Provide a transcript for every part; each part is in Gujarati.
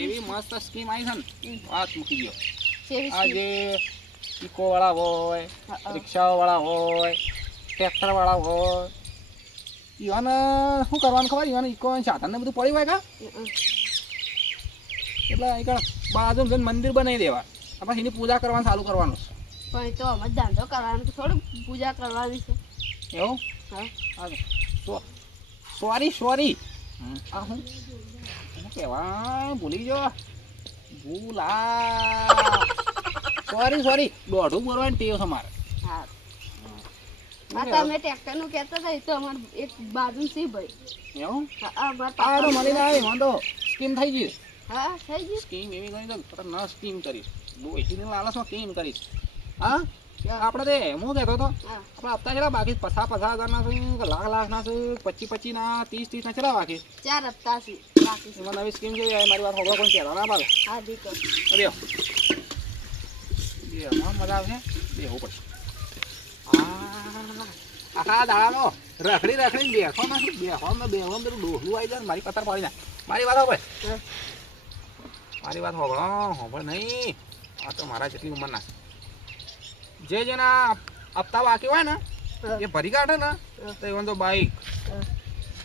એવી મસ્ત સ્કીમ આવી છે ને વાત મૂકી દો. કેવી આ જે ઇકો વાળા હોય, રિક્ષા વાળા હોય, ટ્રેક્ટર વાળા હોય, ઈવાને શું કરવાનું ખબર? ઈવાને ઇકો સાધન ને બધું પડી હોય કા એટલે અહીં બાજુ મંદિર બનાવી દેવા, આપણે એની પૂજા કરવાનું ચાલુ કરવાનું. પણ એ તો અમે ધંધો કરવાનો તો થોડું પૂજા કરવાની છે. એવું? હા સોરી સોરી, આ હું કહેવાય ભૂલી ગયો. સોરી સોરી, દોઢું બોલવાની ટેવ છે મારે. હા તમે ટ્રેક્ટર નું કહેતા હતા, એ તો અમારે એક બાજુ છે ભાઈ. એવું? હા તો મળીને આવી વાંધો સ્કીમ થઈ ગઈ. હા થઈ ગયું. સ્કીમ એવી કરી તો ન સ્કીમ કરીશ, ડોહીની લાલચમાં સ્કીમ કરીશ. હા આપણે તે હું કહેતો હતો, આપણે હપ્તા કેટલા બાકી? 50,000 ના છે, લાખ ના છે, 25 ના, 30 ના કેટલા બાકી? 4 હપ્તા છે બાકી. એમાં નવી સ્કીમ છે. મારી વાત હોબળો કોઈ કહેતો ના પાડે. હા દીકરો બેહો મજા આવશે, બેહવું પડશે. આખા દાડાનો રખડી બેઠો નથી, બેહો પેલું ડોહલું આવી જાય મારી પથ્થર પાડી ના. મારી વાત હોબળ, મારી વાત હોબળ નહીં. આ તો મારા જેટલી ઉંમર ના જે જેના હપ્તા બાકી હોય ને એ ભરી કાઢે ને તો એવા તો બાઈક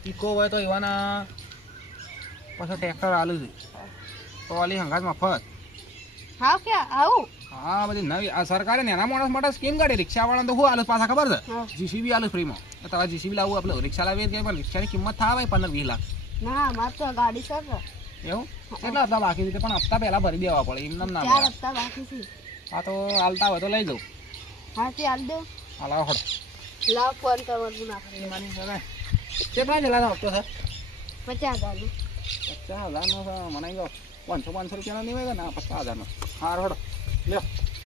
ઇકો હોય તો એવાના પછી ટ્રેક્ટર આલુ છે તો આલી હંગાત મફત. હા ક્યાં આવું? હા બધી નવી આ સરકારે નાના માણસ માટે સ્કીમ કાઢી. રિક્ષાવાળાને તો શું આલુ પાછા ખબર છે? જીસીબી આલુ ફ્રીમાં. તમારે જીસીબી લાવવું, આપણે રિક્ષા લાવીએ કે રિક્ષાની કિંમત થાય 15-20 લાખ. ના મારે તો ગાડી છે. એવું? કેટલા હપ્તા બાકી છે? પણ હપ્તા પહેલા ભરી દેવા પડે, એમ ના 4 હપ્તા બાકી છે. હા તો હાલતા હોય તો લઈ જાઉં. હા તે હાલ દો. હા લાવો હડો. લાવ ફોન કરવાનું નાખે. કેટલા જેટલા હપ્તો છે? 50,000 નો. 50,000 નો મને 500 રૂપિયાનો નહીં હોય ને? 50,000 નો. હા હડો લ્યો.